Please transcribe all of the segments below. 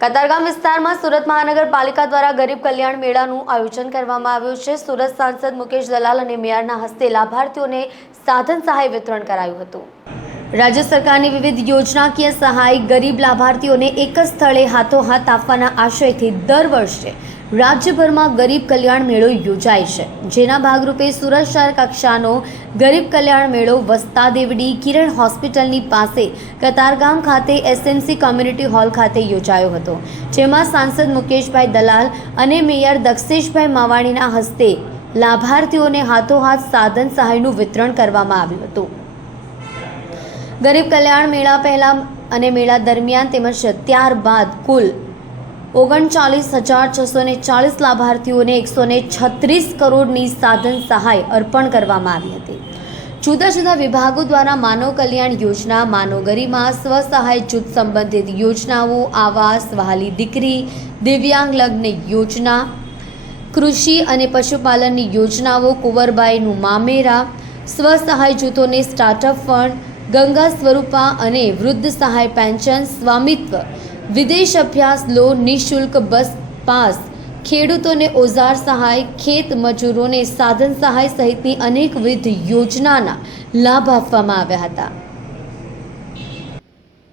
કતારગામ વિસ્તારમાં સુરત મહાનગરપાલિકા દ્વારા ગરીબ કલ્યાણ મેળાનું આયોજન કરવામાં આવ્યું છે। સુરત સાંસદ મુકેશ દલાલ અને મેયરના હસ્તે લાભાર્થીઓને સાધન સહાય વિતરણ કરાયું હતું। રાજ્ય સરકારની વિવિધ યોજનાકીય સહાય ગરીબ લાભાર્થીઓને એક જ સ્થળે હાથોહાથ આપવાના આશયથી દર વર્ષે રાજ્યભરમાં ગરીબ કલ્યાણ મેળો યોજાય છે, જેના ભાગરૂપે સુરત શહેર કક્ષાનો ગરીબ કલ્યાણ મેળો વસ્તા દેવડી કિરણ હોસ્પિટલની પાસે કતારગામ ખાતે એસએમસી કોમ્યુનિટી હોલ ખાતે યોજાયો હતો, જેમાં સાંસદ મુકેશભાઈ દલાલ અને મેયર દક્ષેશભાઈ માવાણીના હસ્તે લાભાર્થીઓને હાથોહાથ સાધન સહાયનું વિતરણ કરવામાં આવ્યું હતું। ગરીબ કલ્યાણ મેળા પહેલા અને મેળા દરમિયાન તેમજ ત્યારબાદ કુલ 39,640 લાભાર્થીઓને 136 કરોડની સાધન સહાય અર્પણ કરવામાં આવી હતી। જુદા જુદા વિભાગો દ્વારા માનવ કલ્યાણ યોજના, માનવ ગરિમા, સ્વસહાય જૂથ સંબંધિત યોજનાઓ, આવાસ, વહાલી દીકરી, દિવ્યાંગ લગ્ન યોજના, કૃષિ અને પશુપાલનની યોજનાઓ, કુંવરબાઈનું મામેરા, સ્વસહાય જૂથોને સ્ટાર્ટઅપ ફંડ, ગંગા સ્વરૂપા અને વૃદ્ધ સહાય પેન્શન, સ્વામિત્વ, વિદેશ અભ્યાસ લોન, નિઃશુલ્ક બસ પાસ, ખેડૂતોને ઓઝાર સહાય, ખેત મજૂરોને સાધન સહાય સહિતની અનેકવિધ યોજનાના લાભ આપવામાં આવ્યા હતા।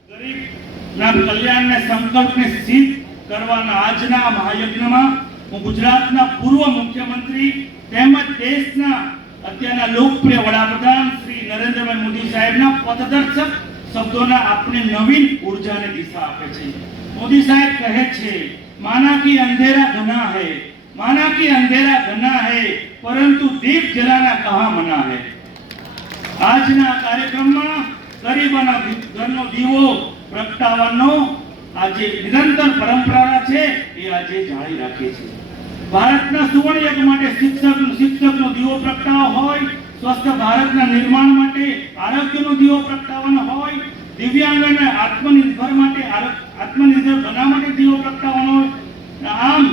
ગરીબના કલ્યાણને સંકલ્પને સિદ્ધ કરવાના આજના મહાયજ્ઞમાં હું ગુજરાતના પૂર્વ મુખ્યમંત્રી તેમજ દેશના અત્યારના લોકપ્રિય વડાપ્રધાન શ્રી નરેન્દ્રભાઈ મોદી સાહેબના પથદર્શક શબ્દોના આપણે નવીન ઊર્જાને દિશા આપે છે। મોદી સાહેબ કહે છે, माना कि अंधेरा घना है, माना कि अंधेरा घना है, परंतु दीप जलाना कहाँ मना है। આજના કાર્યક્રમમાં ગરીબોના ઘરનો દીવો પ્રગટાવવાનો આજે નિરંતર પરંપરા છે, એ આજે જાળી રાખે છે। ભારતના સુવર્ણ યુગ માટે શિક્ષકનો દીવો પ્રગટાવવો હોય, સ્વસ્થ ભારતના નિર્માણ માટે આરોગ્યનો દીવો પ્રગટાવવાનો હોય, દિવ્યાંગોને આત્મનિર્ભર માટે આત્મનિર્ભર બનાવવા માટે દીવો પ્રગટાવવાનો હોય, આમ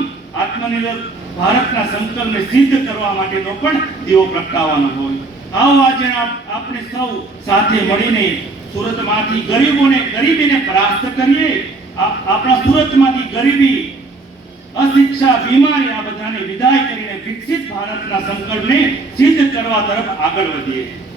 આત્મનિર્ભર ભારતના સંકલ્પને સિદ્ધ કરવા માટેનો પણ દીવો પ્રગટાવવાનો હોય। આવો આજે આપણે સૌ સાથે મળીને સુરતમાંથી ગરીબીને પરાસ્ત કરીએ। આપણા સુરતમાંથી ગરીબી, અશિક્ષા, બીમારી આ બધાને વિદાય કરીને વિકસિત ભારતના સંકલ્પને સિદ્ધ કરવા તરફ આગળ વધીએ।